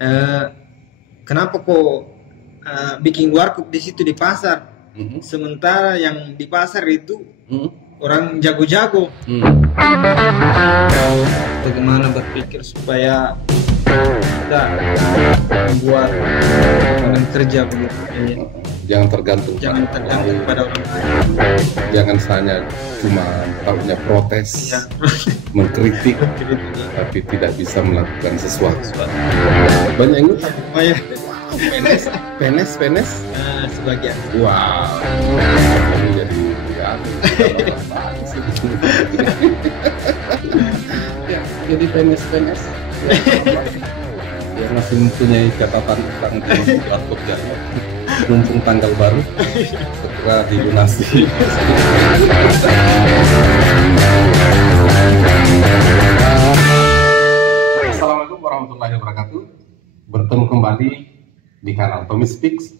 eh, kenapa kok bikin warkop di situ di pasar? Sementara yang di pasar itu orang jago-jago. Bagaimana berpikir supaya kita membuat orang kerja begitu. Jangan tergantung pada orang. Jangan hanya cuma tahunya protes, mengkritik, tapi tidak bisa melakukan sesuatu. Banyak yang ngutang. PNS Sebagian. Wow. Jadi ya, ya, jadi PNS yang masih mempunyai catatan utang di warkop Jallo, mumpung tanggal baru segera dilunasi. Assalamualaikum warahmatullahi wabarakatuh. Bertemu kembali di kanal Tommy Speaks,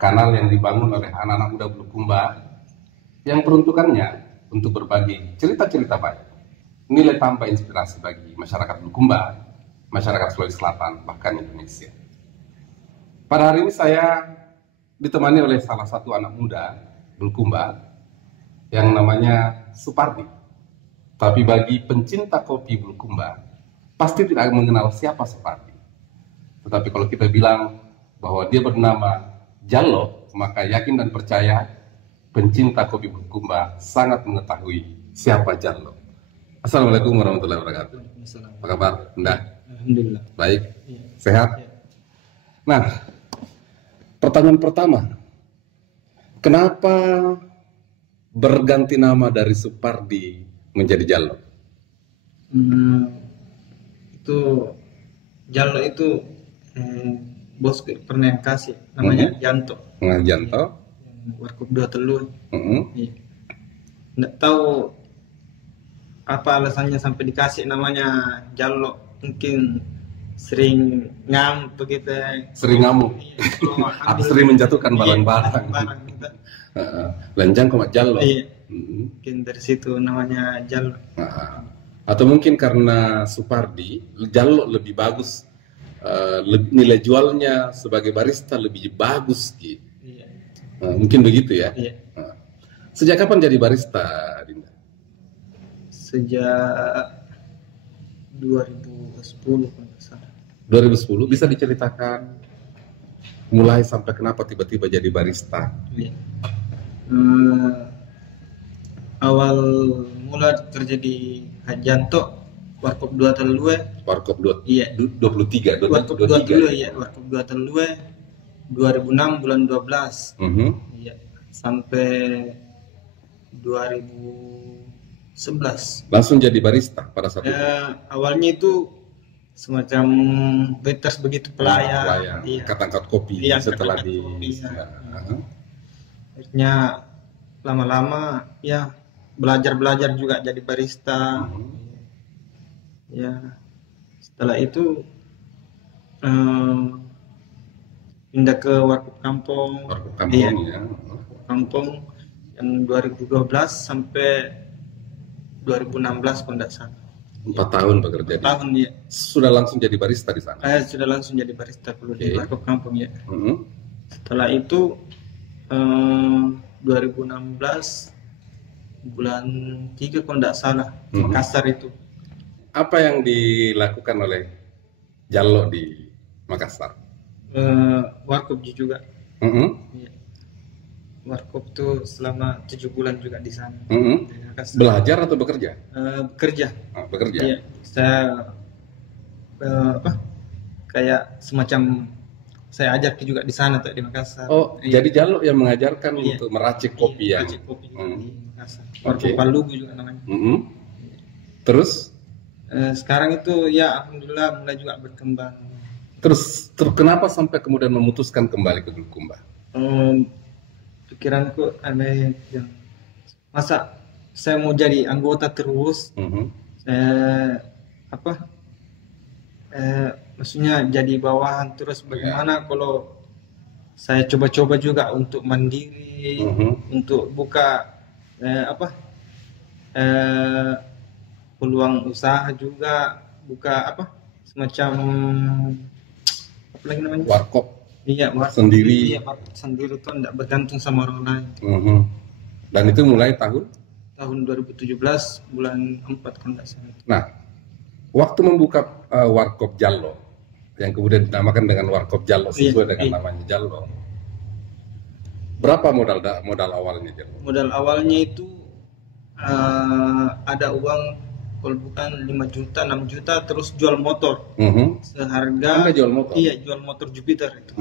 kanal yang dibangun oleh anak-anak muda Bulukumba yang peruntukannya untuk berbagi cerita-cerita baik, nilai tambah inspirasi bagi masyarakat Bulukumba, masyarakat Sulawesi Selatan, bahkan Indonesia. Pada hari ini saya ditemani oleh salah satu anak muda Bulukumba yang namanya Supardi. Tapi bagi pencinta kopi Bulukumba pasti tidak mengenal siapa Supardi. Tetapi kalau kita bilang bahwa dia bernama Jallo, maka yakin dan percaya pencinta kopi Bulukumba sangat mengetahui siapa Jallo. Assalamualaikum warahmatullahi wabarakatuh. Apa kabar, Anda? Alhamdulillah. Baik, sehat. Nah, pertanyaan pertama, kenapa berganti nama dari Supardi menjadi Jallo? Itu Jallo itu bos pernah yang kasih namanya Janto. Janto. Warkop 2 Telur. Nggak tahu apa alasannya sampai dikasih namanya Jallo. Mungkin sering ngamuk begitu. Sering ngamuk. Atau sering menjatuhkan barang-barang. Lanjang kok Jallo. Mungkin dari situ namanya Jallo. Atau mungkin karena Supardi, Jallo lebih bagus, nilai jualnya sebagai barista lebih bagus gitu. Mungkin begitu ya. Sejak kapan jadi barista, Dinda? Sejak 2010 kalau nggak salah. 2010, bisa diceritakan mulai sampai kenapa tiba-tiba jadi barista? Awal mula kerja di Janto, Warkop 2 Telue. Warkop 2, iya. 23. Warkop 2 Telue, iya. Warkop 2 Telue 2006 bulan 12. Iya. Sampai 2011. Langsung jadi barista pada saat itu? Awalnya itu semacam waiters begitu, pelayan. Iya. Angkat kopi setelah di... Akhirnya lama-lama ya belajar juga jadi barista. Ya, setelah itu pindah ke Warkop Kampung. Kampung yang 2012 sampai 2016 kalau tidak salah. 4 tahun bekerja. 4 tahun ya. Sudah langsung jadi barista di sana? Sudah langsung jadi barista di Warkop Kampung ya. Setelah itu 2016 bulan 3 kalau tidak salah, Makassar itu. Apa yang dilakukan oleh Jallo di Makassar? Warkop juga. Ya. Warkop tuh selama 7 bulan juga di sana. Belajar atau bekerja? Bekerja. Bekerja. Iya. Saya kayak semacam saya ajar juga di sana tuh di Makassar. Jadi Jallo yang mengajarkan untuk meracik kopi ya? Meracik kopi di Makassar. Warkop Palugu juga namanya. Terus? Sekarang itu ya alhamdulillah mulai juga berkembang. Terus kenapa sampai kemudian memutuskan kembali ke Bulukumba? Pikiranku aneh yang masa saya mau jadi anggota terus, maksudnya jadi bawahan terus, bagaimana kalau saya coba-coba juga untuk mandiri, untuk buka peluang usaha juga, buka semacam apa lagi namanya? Warkop. Iya, warkop Sendiri. Iya, warkop sendiri tuh tidak bergantung sama orang lain. Dan itu mulai tahun 2017 bulan 4 kalau tidak salah. Nah, waktu membuka Warkop Jallo yang kemudian dinamakan dengan Warkop Jallo sesuai dengan namanya Jallo. Berapa modal awalnya Jallo? Modal awalnya itu ada uang kalau bukan 5 juta, 6 juta, terus jual motor. Seharga Anda jual motor? Iya, jual motor Jupiter itu.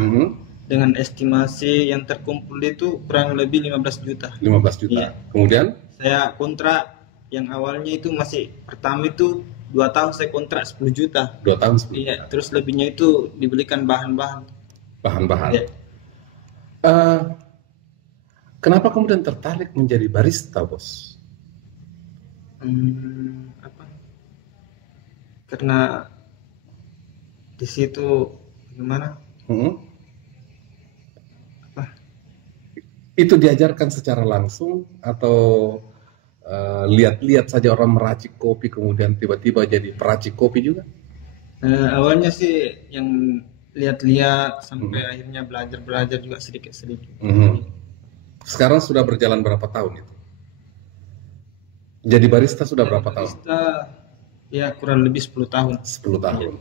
Dengan estimasi yang terkumpul itu kurang lebih 15 juta. 15 juta. Iya. Kemudian saya kontrak yang awalnya itu masih pertama itu 2 tahun saya kontrak 10 juta. 2 tahun 10 Iya, terus lebihnya itu dibelikan bahan-bahan. Iya. Kenapa kemudian tertarik menjadi barista, Bos? Apa? Karena di situ gimana? Itu diajarkan secara langsung atau lihat-lihat saja orang meracik kopi kemudian tiba-tiba jadi peracik kopi juga? Awalnya sih yang lihat-lihat sampai akhirnya belajar juga sedikit-sedikit. Sekarang sudah berjalan berapa tahun itu? Jadi barista sudah berapa tahun? Barista ya kurang lebih 10 tahun. 10 tahun.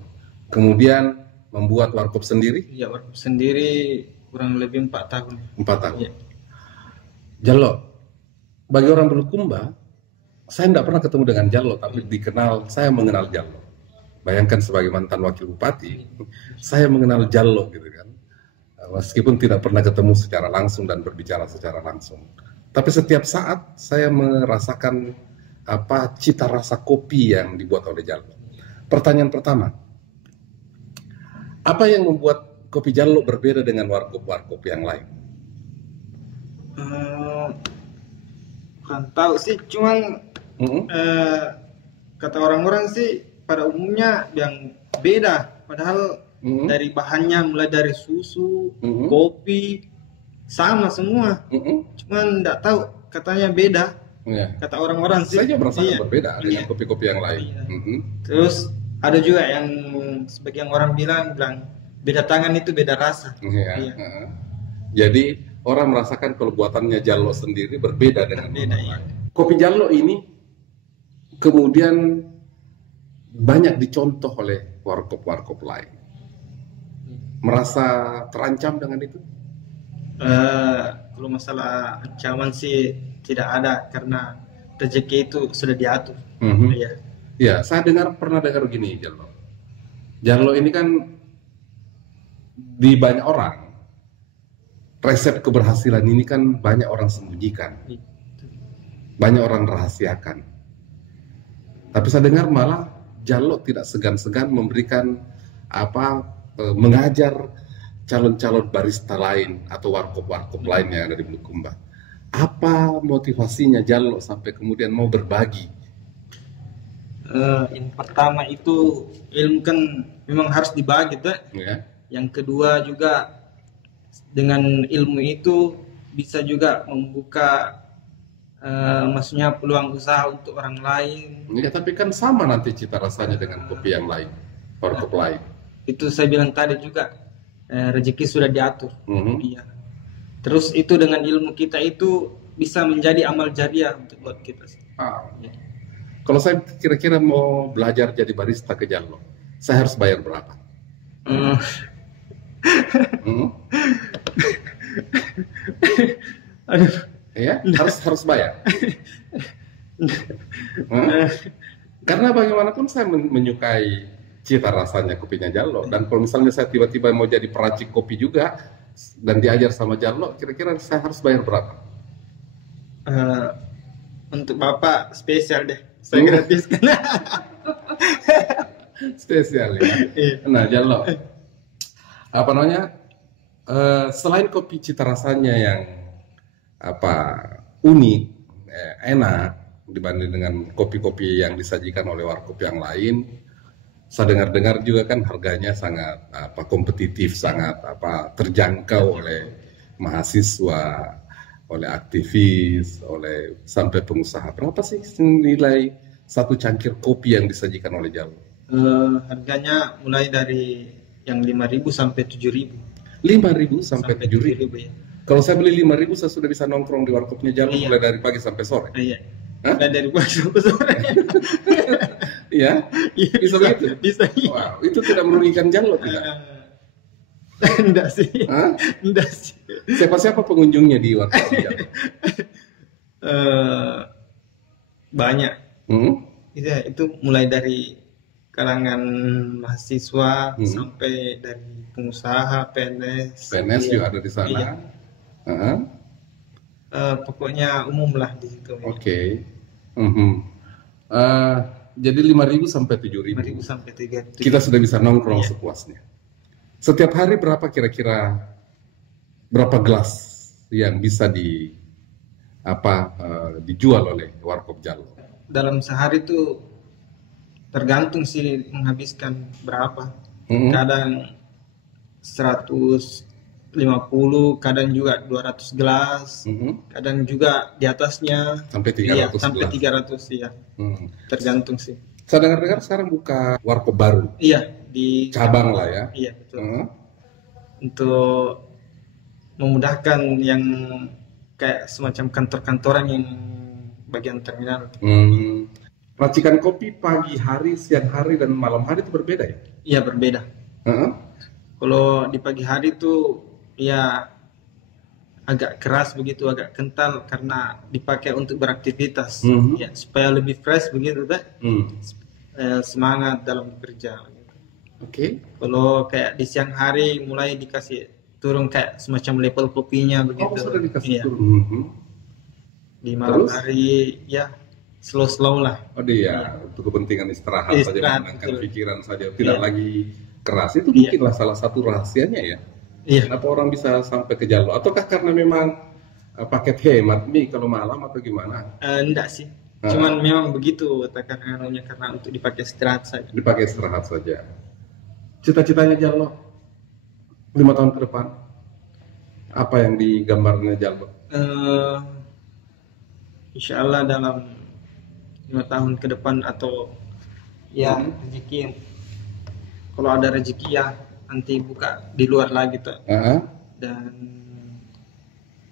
Kemudian membuat warkop sendiri? Iya, warkop sendiri kurang lebih 4 tahun. 4 tahun. Ya. Jallo, bagi orang Bulukumba, saya tidak pernah ketemu dengan Jallo, tapi saya mengenal Jallo. Bayangkan sebagai mantan wakil bupati, saya mengenal Jallo gitu kan. Meskipun tidak pernah ketemu secara langsung dan berbicara secara langsung. Tapi setiap saat saya merasakan cita rasa kopi yang dibuat oleh Jallo. Pertanyaan pertama, apa yang membuat kopi Jallo berbeda dengan warkop-warkop yang lain? Kurang tahu sih, cuman kata orang-orang sih pada umumnya yang beda, padahal dari bahannya mulai dari susu, kopi sama semua, cuman nggak tahu katanya beda. Kata orang-orang sih. Saya juga merasakan berbeda dengan kopi-kopi yang lain. Terus ada juga yang sebagian orang bilang beda tangan itu beda rasa. Jadi orang merasakan kalau buatannya Jallo sendiri berbeda dengan orang lain. Kopi Jallo ini kemudian banyak dicontoh oleh warkop-warkop lain. Merasa terancam dengan itu? Kalau masalah ancaman sih tidak ada karena rezeki itu sudah diatur. Ya, saya pernah dengar gini Jallo. Jallo ini kan di banyak orang resep keberhasilan ini kan banyak orang sembunyikan, banyak orang rahasiakan. Tapi saya dengar malah Jallo tidak segan-segan memberikan mengajar calon-calon barista lain atau warkop-warkop lain yang ada di Bulukumba. Apa motivasinya Jallo sampai kemudian mau berbagi? Yang pertama itu ilmu kan memang harus dibagi, Yang kedua juga dengan ilmu itu bisa juga membuka maksudnya peluang usaha untuk orang lain. Ya, tapi kan sama nanti cita rasanya dengan kopi yang lain, warkop lain. Itu saya bilang tadi juga, rezeki sudah diatur. Iya. Terus itu dengan ilmu kita itu bisa menjadi amal jariah untuk buat kita. Ya. Kalau saya kira-kira mau belajar jadi barista ke Jallo, saya harus bayar berapa? Aduh. Ya, harus bayar. Karena bagaimanapun saya menyukai cita rasanya kopinya Jallo, dan kalau misalnya saya tiba-tiba mau jadi peracik kopi juga dan diajar sama Jallo, kira-kira saya harus bayar berapa? Untuk Bapak spesial deh, saya gratiskan. Spesial ya. Nah Jallo, selain kopi cita rasanya yang unik, enak dibanding dengan kopi-kopi yang disajikan oleh warkop yang lain, saya dengar-dengar juga kan harganya sangat kompetitif, sangat terjangkau oleh mahasiswa, oleh aktivis, oleh sampai pengusaha. Berapa sih nilai satu cangkir kopi yang disajikan oleh Jallo? Harganya mulai dari yang 5.000 sampai 7.000. 5.000 sampai 7.000 ya. Kalau saya beli 5.000 saya sudah bisa nongkrong di warkopnya Jallo Iya. mulai dari pagi sampai sore. Iya. Hah? Mulai dari pagi sampai sore. Iya? Iya, Bisa begitu? Bisa. Iya. Wow, itu tidak merugikan Jallo tidak? Enggak sih. Hah? Enggak sih. Siapa-siapa pengunjungnya di warkop Jallo? Banyak. Iya, itu mulai dari kalangan mahasiswa sampai dari pengusaha, PNS. PNS juga ada di sana. Iya. Pokoknya umum lah di situ. Oke. Jadi 5.000 sampai 7.000. 5.000 sampai 3.000. Kita sudah bisa nongkrong sepuasnya. Setiap hari berapa kira-kira berapa gelas yang bisa dijual oleh warkop Jallo? Dalam sehari itu tergantung sih menghabiskan berapa. Kadang 150, kadang juga 200 gelas, kadang juga di atasnya sampai 300 iya, sampai gelas. 300 ya. Tergantung sih. Saya dengar-dengar sekarang buka warkop baru. Iya, di cabang lah ya. Iya, betul. Untuk memudahkan yang kayak semacam kantor-kantoran yang bagian terminal. Racikan kopi pagi hari, siang hari, dan malam hari itu berbeda ya? Iya, berbeda. Kalau di pagi hari itu ya agak keras begitu, agak kental karena dipakai untuk beraktivitas, ya supaya lebih fresh begitu, semangat dalam bekerja. Oke. Kalau kayak di siang hari mulai dikasih turun kayak semacam level kopinya begitu. Sudah dikasih turun. Di malam hari ya slow lah. Iya, untuk kepentingan istirahat saja, menenangkan pikiran saja, tidak lagi keras. Itu mungkinlah salah satu rahasianya ya. Iya. Kenapa orang bisa sampai ke Jallo? Ataukah karena memang paket hemat nih kalau malam atau gimana? Enggak sih. Cuman memang begitu karena untuk dipakai istirahat saja. Dipakai istirahat saja. Cita-citanya Jallo 5 tahun ke depan? Apa yang digambarnya Jallo? Insya Allah dalam 5 tahun ke depan atau ya rezeki, kalau ada rezeki ya nanti buka di luar lagi tuh, dan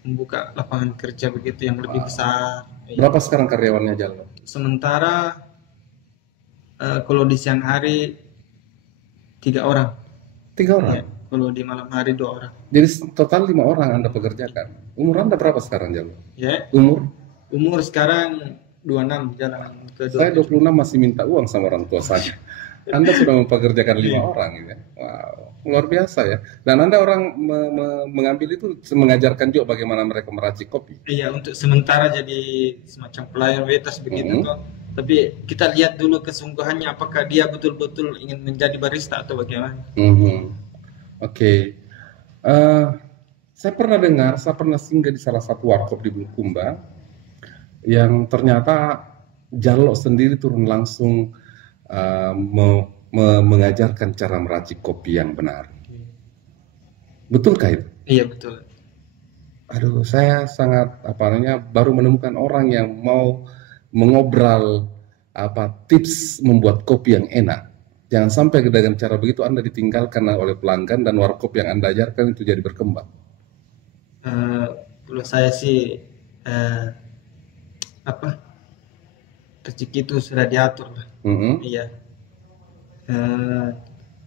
membuka lapangan kerja begitu yang lebih besar. Berapa sekarang karyawannya Jallo? Sementara kalau di siang hari 3 orang. 3 orang? Ya, kalau di malam hari 2 orang. Jadi total 5 orang Anda pekerjakan. Umur Anda berapa sekarang Jallo? Ya. Umur sekarang 26, jalan ke 27. Saya 26 masih minta uang sama orang tua saya. Anda sudah mempekerjakan 5 orang gitu ya. Wow, luar biasa ya. Dan Anda orang mengambil itu mengajarkan juga bagaimana mereka meracik kopi. Iya, untuk sementara jadi semacam pelayan wetas begitu toh. Tapi kita lihat dulu kesungguhannya, apakah dia betul-betul ingin menjadi barista atau bagaimana. Oke. Saya pernah singgah di salah satu warkop di Bulukumba yang ternyata Jallo sendiri turun langsung mengajarkan cara meracik kopi yang benar. Betulkah itu? Iya, betul. Aduh, saya sangat baru menemukan orang yang mau mengobrol tips membuat kopi yang enak. Jangan sampai dengan cara begitu Anda ditinggalkan oleh pelanggan dan warkop yang Anda ajarkan itu jadi berkembang. Kalau saya sih rezeki itu sudah diatur lah. Iya.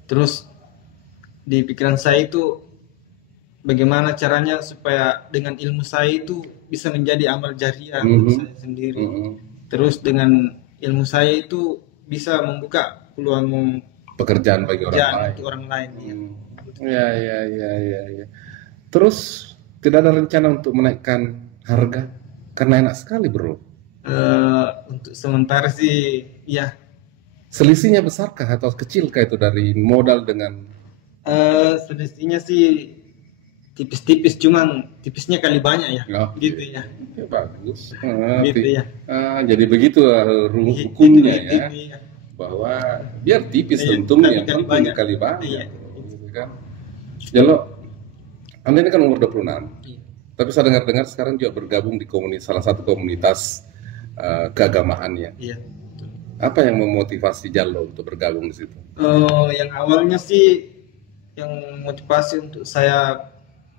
Terus di pikiran saya itu bagaimana caranya supaya dengan ilmu saya itu bisa menjadi amal jariah untuk saya sendiri. Terus dengan ilmu saya itu bisa membuka peluang pekerjaan bagi orang lain. Ya. Terus tidak ada rencana untuk menaikkan harga karena enak sekali bro. Untuk sementara sih ya. Selisihnya besarkah atau kecilkah itu dari modal dengan? Selisihnya sih tipis-tipis, cuman tipisnya kali banyak ya. Gitu ya. Ya bagus. Gitu ya. Jadi begitu hukumnya ya. Bahwa biar tipis untungnya, yang penting kali banyak. Iya. Gitu kan. Jallo, Anda ini kan umur 26. Iya. Tapi saya dengar-dengar sekarang juga bergabung di salah satu komunitas keagamaannya. Iya. Apa yang memotivasi Jallo untuk bergabung di situ? Yang awalnya sih yang motivasi untuk saya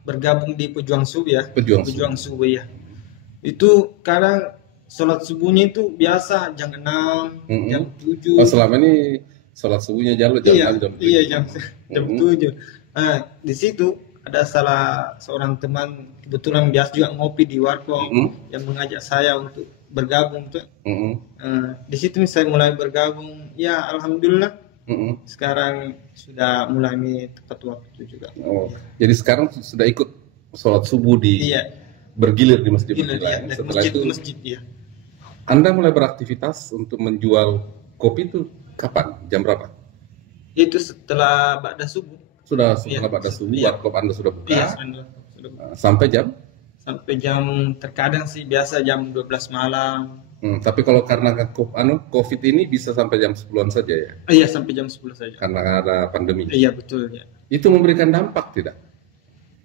bergabung di Pejuang Subuh ya. Pejuang Subuh ya. Itu kadang sholat subuhnya itu biasa jam 6, jam 7. Oh, selama ini sholat subuhnya jam 6, jam 7. Iya, jam 7. Nah, di situ ada salah seorang teman kebetulan biasa juga ngopi di warkop yang mengajak saya untuk bergabung tuh. Di situ saya mulai bergabung. Ya, alhamdulillah. Sekarang sudah mulai tepat waktu juga. Oh, jadi sekarang sudah ikut sholat subuh di bergilir di masjid lain. Setelah itu masjid, ya. Anda mulai beraktivitas untuk menjual kopi itu kapan? Jam berapa? Itu setelah ba'da subuh. Sudah setelah ba'da subuh, warkop Anda sudah buka? Iya, sudah buka. Sampai jam? Sampai jam terkadang sih biasa jam 12 malam. Tapi kalau karena COVID ini bisa sampai jam 10-an saja ya? Iya, sampai jam 10 saja. Karena ada pandemi. Iya, betul ya. Itu memberikan dampak tidak?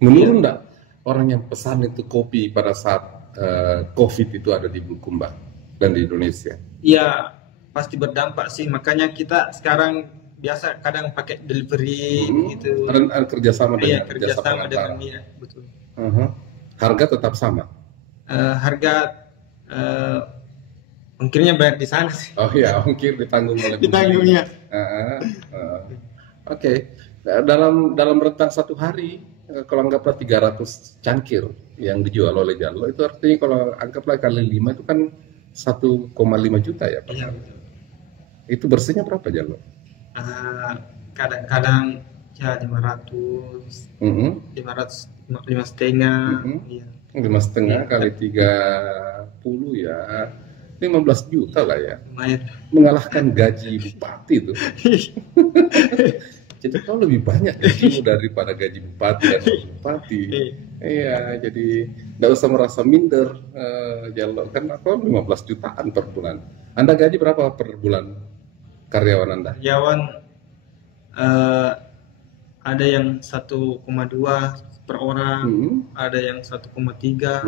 Menurun enggak orang yang pesan itu kopi pada saat COVID itu ada di Bulukumba dan di Indonesia? Iya, pasti berdampak sih. Makanya kita sekarang biasa kadang pakai delivery gitu. Ada kerjasama dengan kerjasama dengan dia, betul. Harga tetap sama? Harga ongkirnya bayar di sana sih. Oh iya, ongkir ditanggung oleh ditanggungnya. Oke. Dalam rentang satu hari, kalau anggaplah 300 cangkir yang dijual oleh Jallo, itu artinya kalau anggaplah kali 5 itu kan 1,5 juta ya Pak? Iya. Itu bersihnya berapa Jallo? Kadang-kadang ya 500, 5,5 iya. 5,5 kali 30 ya 15 juta lah ya. Lumayan. Mengalahkan gaji bupati itu. Jadi kau lebih banyak gajimu daripada gaji bupati dan bupati. Iya, jadi nggak usah merasa minder. Jallo kan aku 15 jutaan per bulan. Anda gaji berapa per bulan karyawan Anda? Karyawan ada yang 1,2 per orang, ada yang 1,3,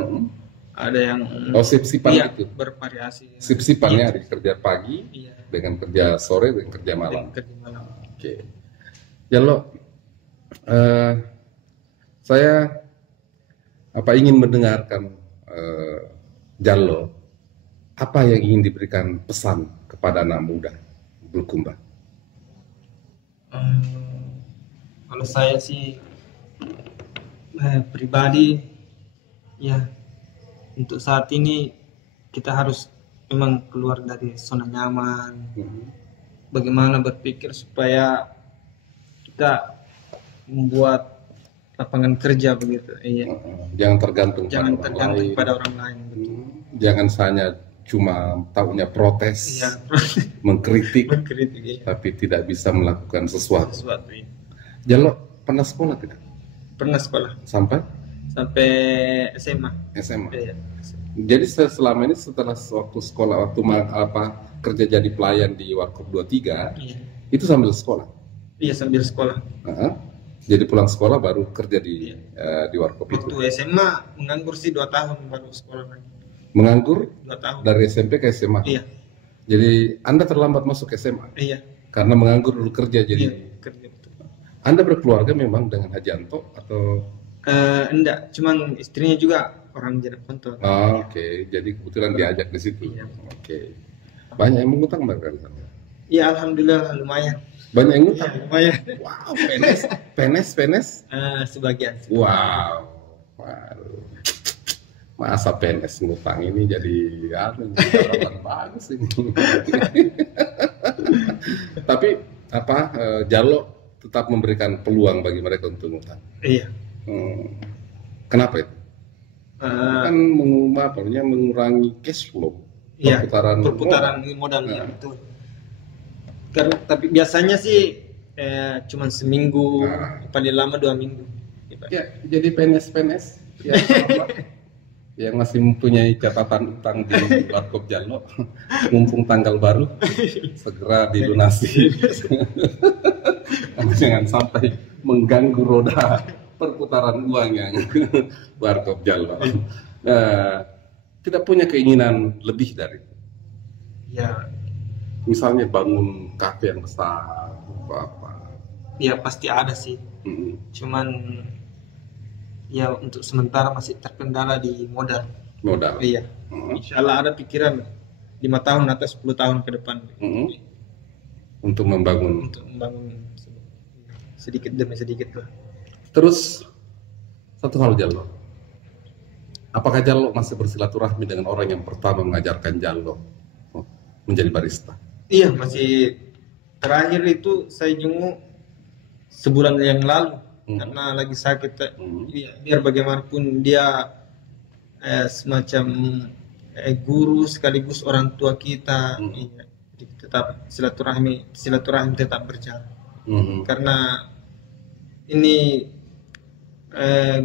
ada yang sip-sipan itu bervariasi. Sip-sipannya ada kerja pagi dengan kerja sore dan kerja malam. Oke. Jallo, saya ingin mendengarkan Jallo apa yang ingin diberikan pesan kepada anak muda Bulukumba. Kalau saya sih pribadi ya, untuk saat ini kita harus memang keluar dari zona nyaman. Bagaimana berpikir supaya kita membuat lapangan kerja begitu. Iya. Jangan tergantung pada orang lain. Betul. Jangan hanya cuma taunya protes, mengkritik, tapi tidak bisa melakukan sesuatu. Iya. Jallo pernah sekolah tidak? Pernah sekolah. Sampai SMA. Iya. Jadi selama ini setelah waktu sekolah, waktu kerja jadi pelayan di Warkop 23, itu sambil sekolah? Iya, sambil sekolah. Jadi pulang sekolah baru kerja di Warkop itu? Waktu SMA menganggur sih 2 tahun baru sekolah lagi. Menganggur? 2 tahun. Dari SMP ke SMA? Iya. Jadi Anda terlambat masuk SMA? Iya. Karena menganggur dulu kerja jadi? Iya, kerja betul. Anda berkeluarga memang dengan Hajanto atau? Enggak, cuman istrinya juga orang Jeneponto. Oke. Jadi kebetulan diajak di situ. Iya. Oke. Banyak yang mengutang mereka? Iya, alhamdulillah lumayan. Banyak yang ngutang? Ya, lumayan. Wow, PNS? Sebagian. Wow. Masa PNS ngutang ini jadi harapan bagus ini. Tapi Jallo tetap memberikan peluang bagi mereka untuk ngutang. Iya. Kenapa itu? Kan mengurangi cash flow. Iya, perputaran modal ya, betul. Tapi biasanya sih cuma seminggu, paling lama 2 minggu. Ya, jadi PNS ya, yang masih mempunyai catatan utang di Warkop Jallo, mumpung tanggal baru segera dilunasi. Jangan sampai mengganggu roda perputaran uang yang Warkop Jallo. Tidak punya keinginan lebih dari itu. Ya. Misalnya bangun kafe yang besar, apa? Ya pasti ada sih. Cuman ya untuk sementara masih terkendala di modal. Iya. Insya Allah ada pikiran 5 tahun atau 10 tahun ke depan. Untuk membangun sedikit demi sedikit lah. Terus satu hal Jallo, apakah Jallo masih bersilaturahmi dengan orang yang pertama mengajarkan Jallo menjadi barista? Iya, masih. Terakhir itu saya jenguk sebulan yang lalu karena lagi sakit. Biar bagaimanapun dia semacam guru sekaligus orang tua kita. Iya. Tetap silaturahmi tetap berjalan. Karena ini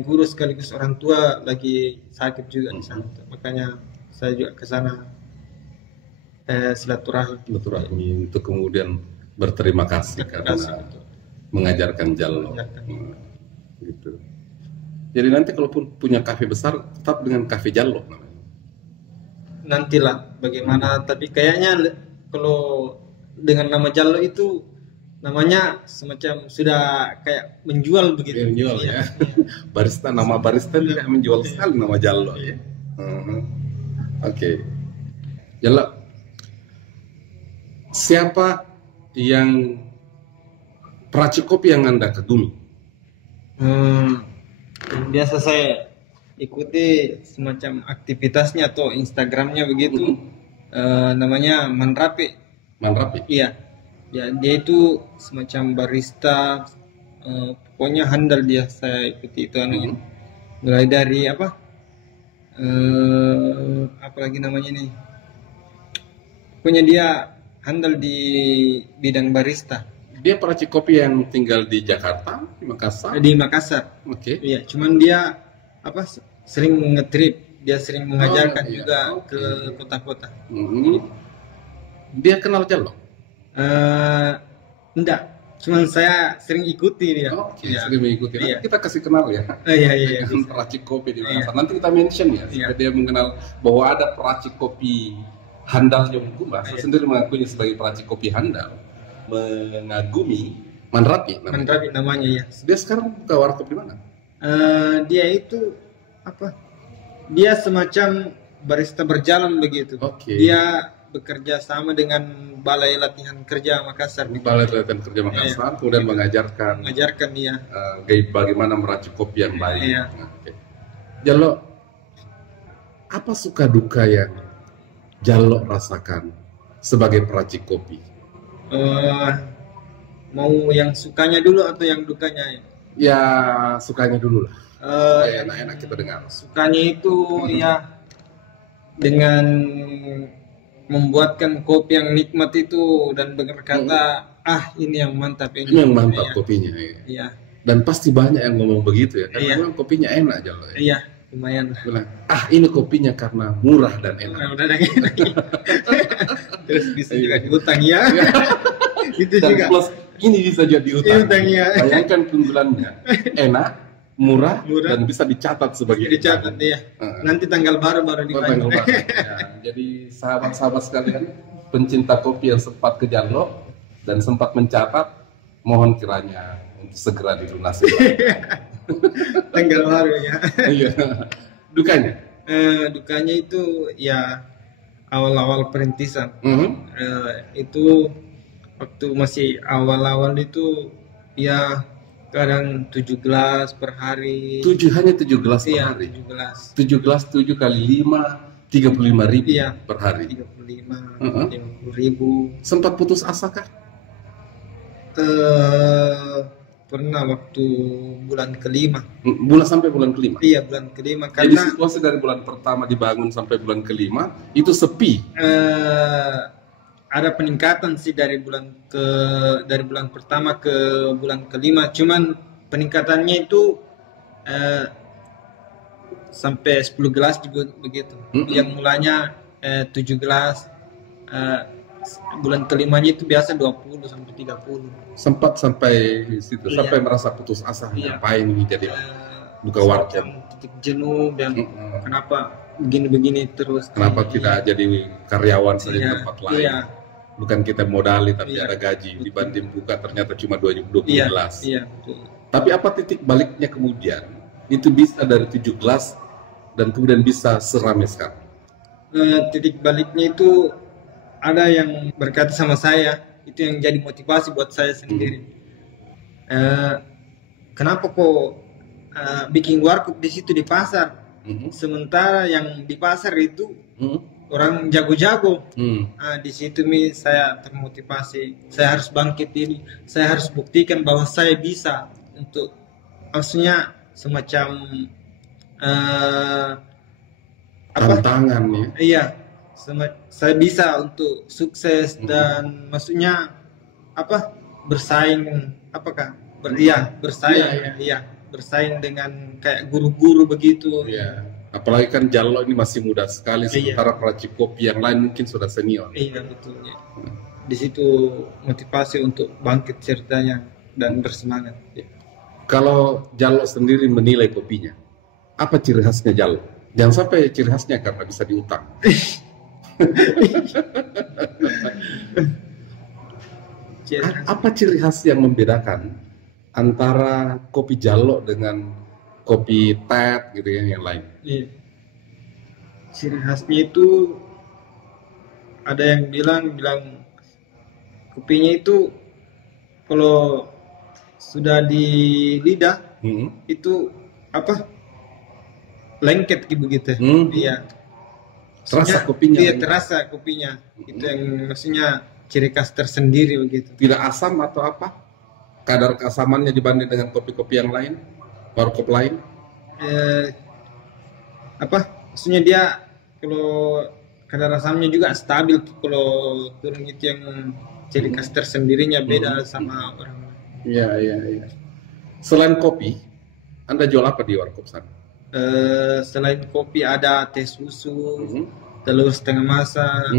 guru sekaligus orang tua lagi sakit juga di sana. Makanya saya juga ke sana silaturahmi untuk kemudian berterima kasih karena mengajarkan Jallo. Gitu. Jadi nanti kalaupun punya kafe besar tetap dengan kafe Jallo namanya. Nantilah bagaimana, tapi kayaknya kalau dengan nama Jallo itu namanya semacam sudah kayak menjual begitu. Menjual ya. Barista, nama barista tidak menjual sekali nama Jallo. Oke. Jallo, siapa yang peracik kopi yang Anda kagumi? Biasa saya ikuti semacam aktivitasnya atau Instagramnya begitu. Namanya Manrapi. Iya. Dia itu semacam barista. Pokoknya handal dia, saya ikuti itu anunya. Mulai dari apa lagi namanya nih. Pokoknya dia handal di bidang barista. Dia peracik kopi yang tinggal di Jakarta, di Makassar. Di Makassar. Oke. Iya, cuman dia sering ngetrip, dia sering mengajarkan juga ke kota-kota. Dia kenal Jallo? Enggak, cuman saya sering ikuti dia. Sering mengikuti. Iya. Kita kasih kenal ya. Iya. Peracik kopi di Makassar. Nanti kita mention ya, supaya dia mengenal bahwa ada peracik kopi handal Jamukumba. Saya sendiri mengakuinya sebagai peracik kopi handal, mengagumi Manrapi namanya ya. Dia sekarang buka warkop di mana? Dia itu dia semacam barista berjalan begitu. Dia bekerja sama dengan Balai Latihan Kerja Makassar. Balai Latihan Kerja Makassar, kemudian mengajarkan dia bagaimana meracik kopi yang baik. Jallo, apa suka duka yang Jallo rasakan sebagai peracik kopi? Mau yang sukanya dulu atau yang dukanya? Ya sukanya dulu lah. Supaya enak-enak kita dengar. Sukanya itu ya dengan membuatkan kopi yang nikmat itu dan berkata ini yang mantap ini. Ini yang mantap kopinya. Iya. Dan pasti banyak yang ngomong begitu ya. Karena kopinya enak Jallo. Iya, lumayan. Ini kopinya karena murah dan enak. Terus bisa juga diutang ya. Itu dan juga. Plus ini bisa jadi utang. Bayangkan keunggulannya. Enak, murah, dan bisa dicatat sebagai dicatat ya. Nanti tanggal baru dibayar. Jadi sahabat-sahabat sekalian, pencinta kopi yang sempat ke Jallo dan sempat mencatat, mohon kiranya untuk segera dilunasi. Tanggal baru ya. Iya. Dukanya? Dukanya itu ya awal-awal perintisan. Itu waktu masih awal-awal itu ya kadang 7 gelas per hari. Hanya 7 gelas per hari? 7 gelas. 7 gelas 7 kali 5, 35.000 per hari? 50.000. Sempat putus asa kah? Pernah waktu bulan kelima. Sampai bulan kelima? Iya, bulan kelima. Jadi situasi dari bulan pertama dibangun sampai bulan kelima itu sepi? Ada peningkatan sih dari bulan pertama ke bulan kelima, cuman peningkatannya itu sampai 10 gelas juga begitu. Yang mulanya 7 gelas, bulan kelimanya itu biasa 20 sampai 30. Sempat sampai situ, sampai merasa putus asa, ngapain ini jadi buka warkop, titik jenuh dan kenapa begini-begini terus. Kenapa tidak jadi karyawan saja di tempat lain? Bukan kita modali tapi ada gaji, dibanding buka ternyata cuma 20 gelas. Tapi apa titik baliknya kemudian itu bisa dari 7 gelas dan kemudian bisa seramai sekarang? Titik baliknya itu ada yang berkata sama saya, itu yang jadi motivasi buat saya sendiri. Kenapa kok bikin warkop di situ di pasar? Sementara yang di pasar itu orang jago-jago. Di situ saya termotivasi. Saya harus bangkit ini. Saya harus buktikan bahwa saya bisa untuk, maksudnya semacam tantangan ya. Iya, saya bisa untuk sukses dan maksudnya bersaing, bersaing. Iya, bersaing dengan kayak guru-guru begitu. Iya. Apalagi kan Jallo ini masih muda sekali, sementara peracik kopi yang lain mungkin sudah senior. Iya, betul ya. Di situ motivasi untuk bangkit ceritanya dan bersemangat. Ya. Kalau Jallo sendiri menilai kopinya, apa ciri khasnya Jallo? Jangan sampai ciri khasnya karena bisa diutang. Apa ciri khas yang membedakan antara kopi Jallo dengan kopi Tet gitu ya, yang lain? Iya. Ciri khasnya itu ada yang bilang kopinya itu kalau sudah di lidah itu lengket begitu. Iya. Terasa kopinya. Iya, terasa kopinya. Itu yang maksudnya ciri khas tersendiri begitu. Tidak asam atau apa? Kadar keasamannya dibanding dengan kopi-kopi yang lain, warkop lain? Maksudnya dia kalau kadar asamnya juga stabil. Kalau turun itu yang ciri khas tersendirinya beda sama orang lain. Iya. Selain kopi, Anda jual apa di warkop sana? Selain kopi ada teh susu, telur setengah masak,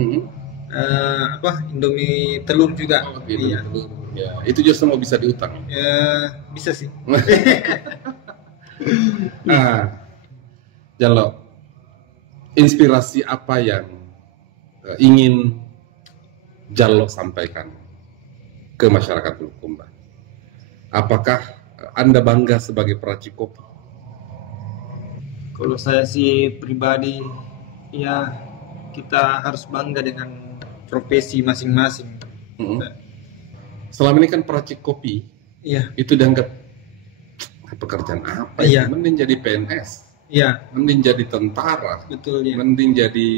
Indomie telur juga. Iya. Telur. Ya, itu juga semua bisa diutang. Bisa sih. Jallo, inspirasi apa yang ingin Jallo sampaikan ke masyarakat Bulukumba? Apakah Anda bangga sebagai peracik kopi? Kalau saya sih pribadi, ya kita harus bangga dengan profesi masing-masing. Selama ini kan peracik kopi, itu dianggap pekerjaan apa? Mending jadi PNS, mending jadi tentara, betul ya. Mending jadi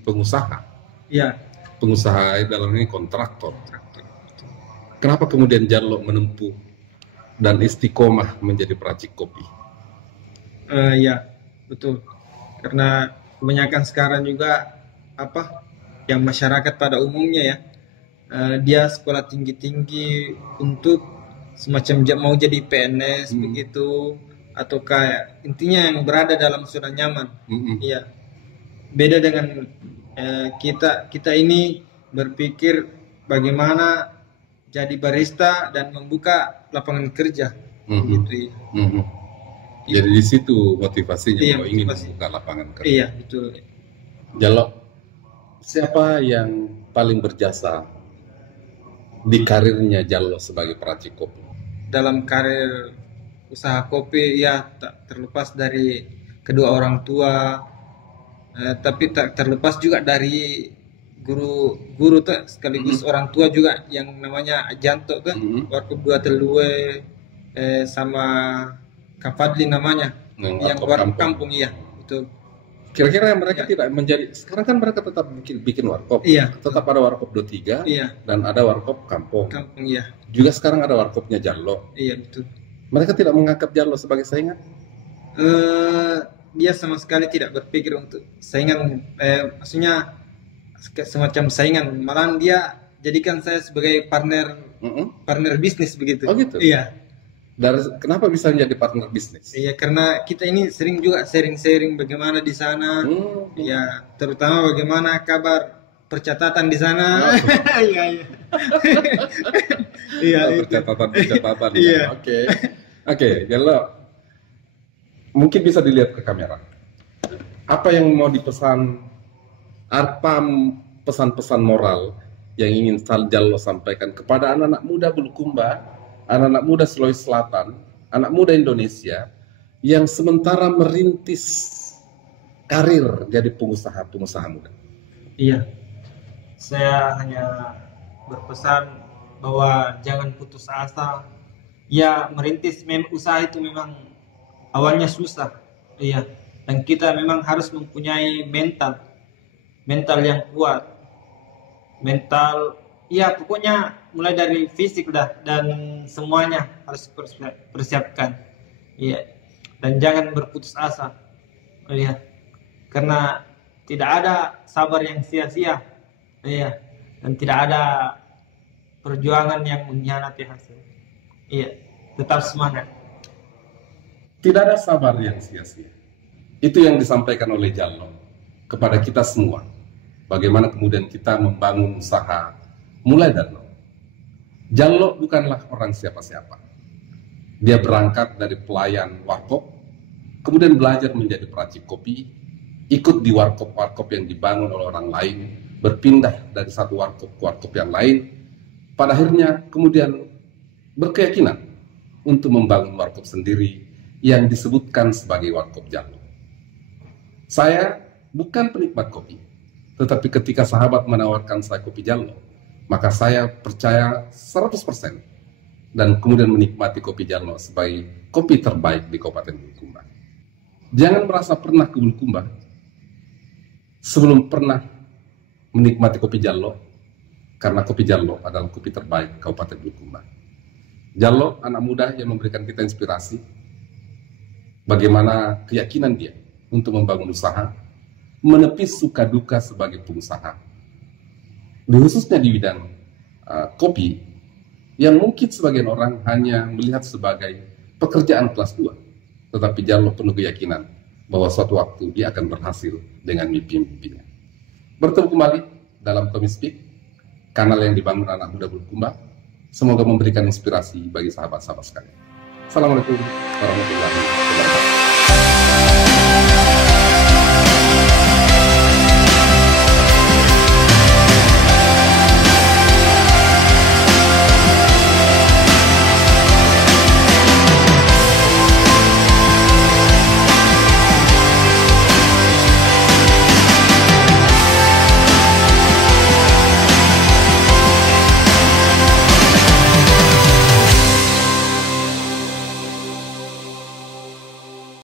pengusaha, pengusaha dalam ini kontraktor. Kenapa kemudian Jallo menempuh dan istiqomah menjadi peracik kopi? Betul, karena kebanyakan sekarang juga yang masyarakat pada umumnya dia sekolah tinggi-tinggi untuk semacam mau jadi PNS begitu, atau kayak intinya yang berada dalam zona nyaman. Iya, beda dengan kita ini berpikir bagaimana jadi barista dan membuka lapangan kerja gitu ya. Jadi di situ motivasinya, bahwa ingin membuka lapangan kerja. Iya, betul. Jallo, siapa yang paling berjasa di karirnya Jallo sebagai peracik kopi? Dalam karir usaha kopi tak terlepas dari kedua orang tua, tapi tak terlepas juga dari guru tuh sekaligus orang tua juga yang namanya Ajanto tuh, warkop 2 Telue, sama Kak Fadli namanya, yang warkop kampung. Iya, betul. Kira-kira mereka tidak menjadi, sekarang kan mereka tetap bikin warkop, tetap ada warkop 23, dan ada warkop kampung. Juga sekarang ada warkopnya Jallo. Iya, betul. Mereka tidak menganggap Jallo sebagai saingan? Dia sama sekali tidak berpikir untuk saingan, maksudnya semacam saingan, malah dia jadikan saya sebagai partner bisnis begitu. Oh gitu? Iya. Kenapa bisa menjadi partner bisnis? Iya, karena kita ini sering juga sharing-sharing bagaimana di sana, ya terutama bagaimana kabar percatatan di sana. Percatatan. Iya. Oke, Jallo, mungkin bisa dilihat ke kamera. Apa yang mau dipesan? Apa pesan-pesan moral yang ingin Jallo sampaikan kepada anak-anak muda Bulukumba, anak-anak muda Sulawesi Selatan anak muda Indonesia yang sementara merintis karir jadi pengusaha muda? Iya, saya hanya berpesan bahwa jangan putus asa. Ya, merintis usaha itu memang awalnya susah. Iya, dan kita memang harus mempunyai mental yang kuat. Mental, ya pokoknya mulai dari fisik dan semuanya harus persiapkan. Iya, dan jangan berputus asa. Iya, karena tidak ada sabar yang sia-sia. Iya, dan tidak ada perjuangan yang mengkhianati hasil. Iya, tetap semangat. Tidak ada sabar yang sia-sia. Itu yang disampaikan oleh Jallo kepada kita semua. Bagaimana kemudian kita membangun usaha mulai dari nol. Jallo bukanlah orang siapa-siapa. Dia berangkat dari pelayan warkop, kemudian belajar menjadi peracik kopi, ikut di warkop-warkop yang dibangun oleh orang lain, berpindah dari satu warkop ke warkop yang lain, pada akhirnya kemudian berkeyakinan untuk membangun warkop sendiri yang disebutkan sebagai warkop Jallo. Saya bukan penikmat kopi, tetapi ketika sahabat menawarkan saya kopi Jallo, maka saya percaya 100% dan kemudian menikmati kopi Jallo sebagai kopi terbaik di Kabupaten Bulukumba. Jangan merasa pernah ke Bulukumba sebelum pernah menikmati kopi Jallo, karena kopi Jallo adalah kopi terbaik Kabupaten Bulukumba. Jallo anak muda yang memberikan kita inspirasi bagaimana keyakinan dia untuk membangun usaha, menepis suka duka sebagai pengusaha, khususnya di bidang kopi, yang mungkin sebagian orang hanya melihat sebagai pekerjaan kelas 2, tetapi Jallo penuh keyakinan bahwa suatu waktu dia akan berhasil dengan mimpi-mimpinya. Bertemu kembali dalam Tommy Speak, kanal yang dibangun anak muda Bulukumba. Semoga memberikan inspirasi bagi sahabat-sahabat sekalian. Assalamualaikum warahmatullahi wabarakatuh.